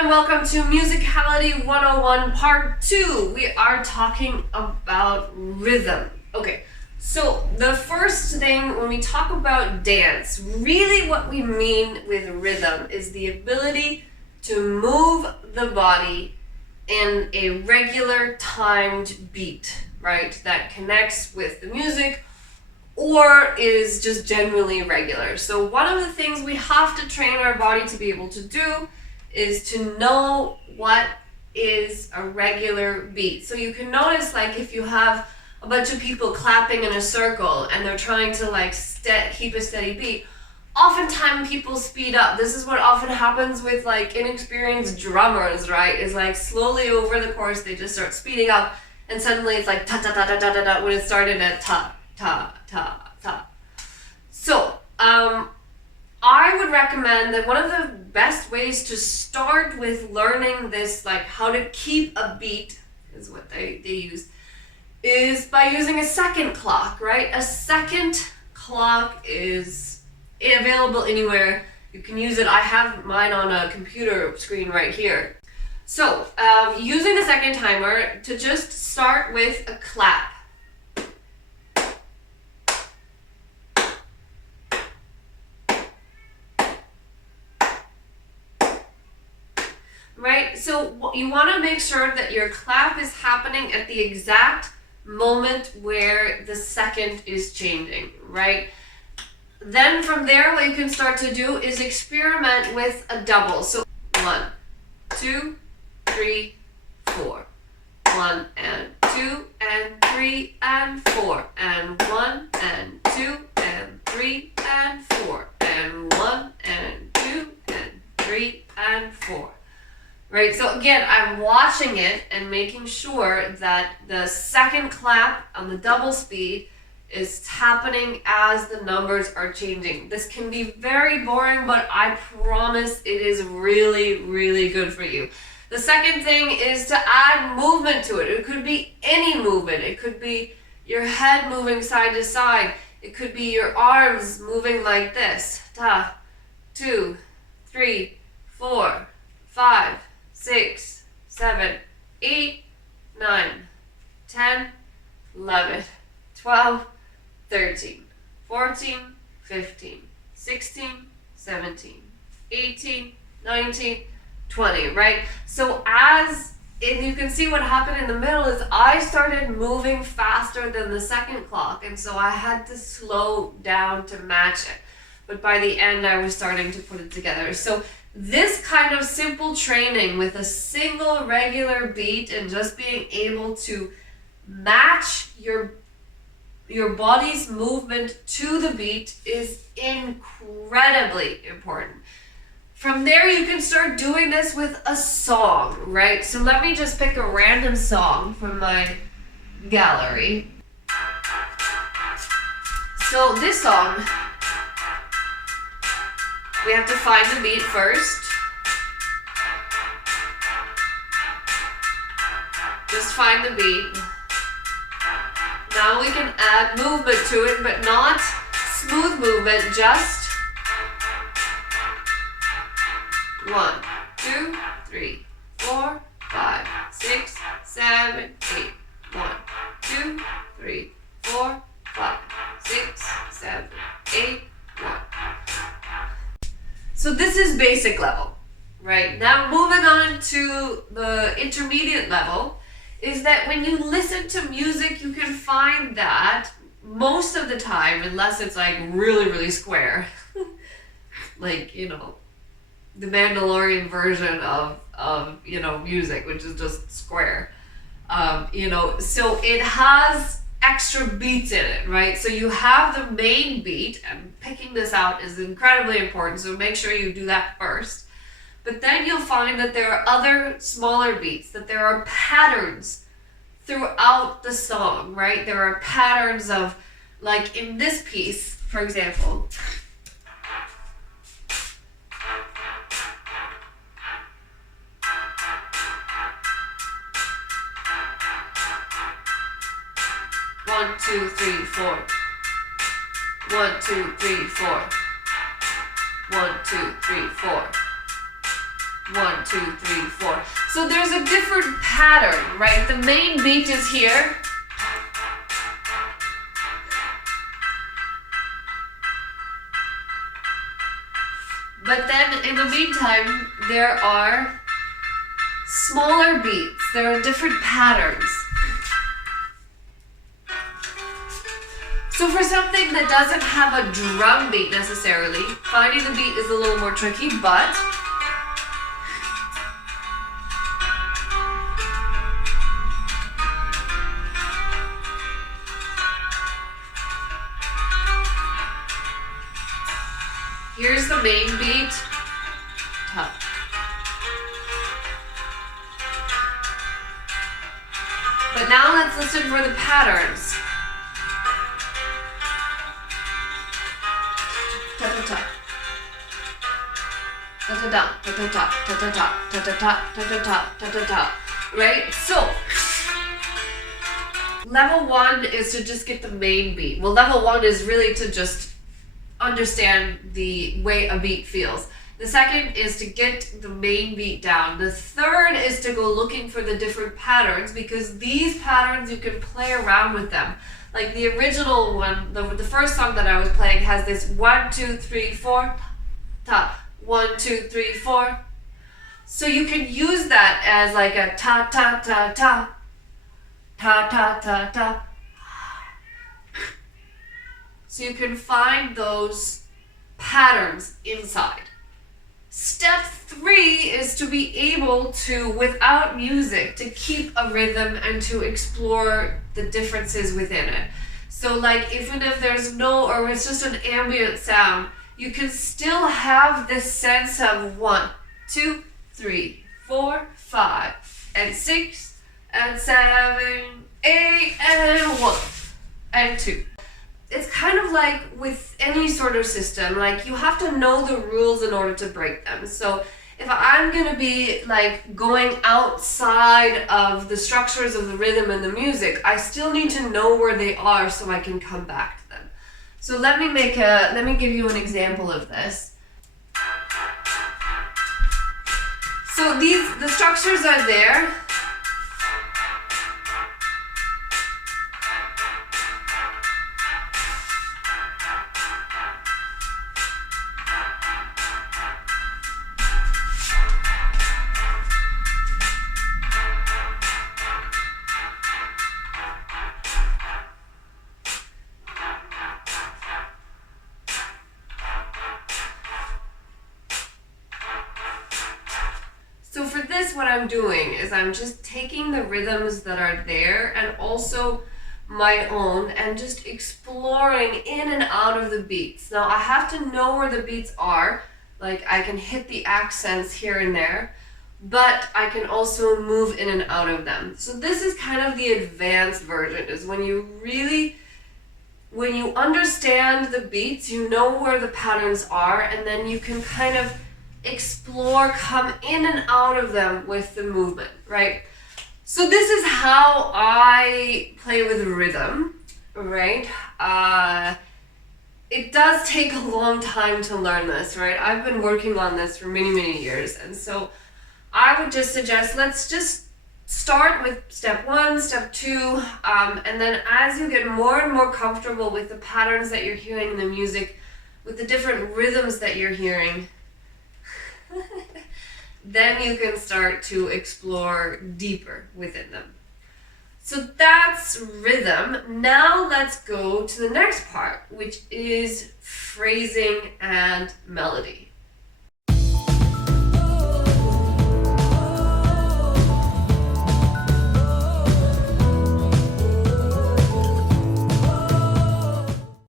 and welcome to Musicality 101 Part 2. We are talking about rhythm. Okay, so the first thing when we talk about dance, really what we mean with rhythm is the ability to move the body in a regular timed beat, right? That connects with the music or is just generally regular. So one of the things we have to train our body to be able to do is to know what is a regular beat. So you can notice, like, if you have a bunch of people clapping in a circle and they're trying to keep a steady beat, oftentimes people speed up. This is what often happens with inexperienced drummers, right? Is slowly over the course they just start speeding up and suddenly it's like ta ta ta ta ta ta ta when it started at ta ta ta ta. So I would recommend that one of the best ways to start with learning this, how to keep a beat, is what they use, is by using a second clock, right? A second clock is available anywhere. You can use it. I have mine on a computer screen right here. So using the second timer to just start with a clap. Right, so you want to make sure that your clap is happening at the exact moment where the second is changing, right? Then from there, what you can start to do is experiment with a double. So 1, 2, 3, 4. 1 and 2 and 3 and 4 and 1 and 2 and 3 and 4 and 1 and 2 and 3 and 4. Right, so again, I'm watching it and making sure that the second clap on the double speed is happening as the numbers are changing. This can be very boring, but I promise it is really, really good for you. The second thing is to add movement to it. It could be any movement. It could be your head moving side to side. It could be your arms moving like this. Ta, 2, 3, 4, 5, 6, 7, 8, 9, 10, 11, 12, 13, 14, 15, 16, 17, 18, 19, 20, right? So and you can see what happened in the middle is I started moving faster than the second clock, and so I had to slow down to match it. But by the end, I was starting to put it together. So this kind of simple training with a single regular beat and just being able to match your body's movement to the beat is incredibly important. From there, you can start doing this with a song, right? So let me just pick a random song from my gallery. So this song, we have to find the beat first. Just find the beat. Now we can add movement to it, but not smooth movement, just 1, 2, 3, 4, 5, 6, 7, 8. 1, 2, 3, 4, 5, 6, 7, 8, 1. So this is basic level, right? Now moving on to the intermediate level is that when you listen to music, you can find that most of the time, unless it's really, really square, the Mandalorian version of music, which is just square, so it has extra beats in it, right? So you have the main beat, and picking this out is incredibly important, so make sure you do that first. But then you'll find that there are other smaller beats, that there are patterns throughout the song, right? There are patterns of, in this piece, for example, one, 2, 3, 4. 1, 2, 3, 4. 1, 2, 3, 4. 1, 2, 3, 4. So there's a different pattern, right? The main beat is here. But then in the meantime, there are smaller beats. There are different patterns. So for something that doesn't have a drum beat necessarily, finding the beat is a little more tricky, but here's the main beat. Ta. But now let's listen for the patterns. Ta ta ta. Ta ta ta ta ta ta ta ta ta ta ta ta ta ta ta. Right? So level 1 is to just get the main beat. Well, level 1 is really to just understand the way a beat feels. The second is to get the main beat down. The third is to go looking for the different patterns, because these patterns you can play around with them. Like the original one, the first song that I was playing has this 1, 2, 3, 4, ta, 1, 2, 3, 4. So you can use that as like a ta ta ta ta, ta ta ta ta. So you can find those patterns inside. Step 3 is to be able to, without music, to keep a rhythm and to explore the differences within it. So like even if there's no, or it's just an ambient sound, you can still have this sense of 1, 2, 3, 4, 5, and 6, and 7, 8, and 1, and 2. It's kind of like with any sort of system, like you have to know the rules in order to break them. So if I'm gonna be like going outside of the structures of the rhythm and the music, I still need to know where they are so I can come back to them. So let me give you an example of this. So the structures are there. So for this, what I'm doing is I'm just taking the rhythms that are there and also my own and just exploring in and out of the beats. Now I have to know where the beats are, like I can hit the accents here and there, but I can also move in and out of them. So this is kind of the advanced version, is when you understand the beats, you know where the patterns are, and then you can kind of explore, come in and out of them with the movement, right? So this is how I play with rhythm, right? It does take a long time to learn this, right? I've been working on this for many, many years, and so I would just suggest, let's just start with step 1, step 2, and then as you get more and more comfortable with the patterns that you're hearing in the music, with the different rhythms that you're hearing, then you can start to explore deeper within them. So that's rhythm. Now let's go to the next part, which is phrasing and melody.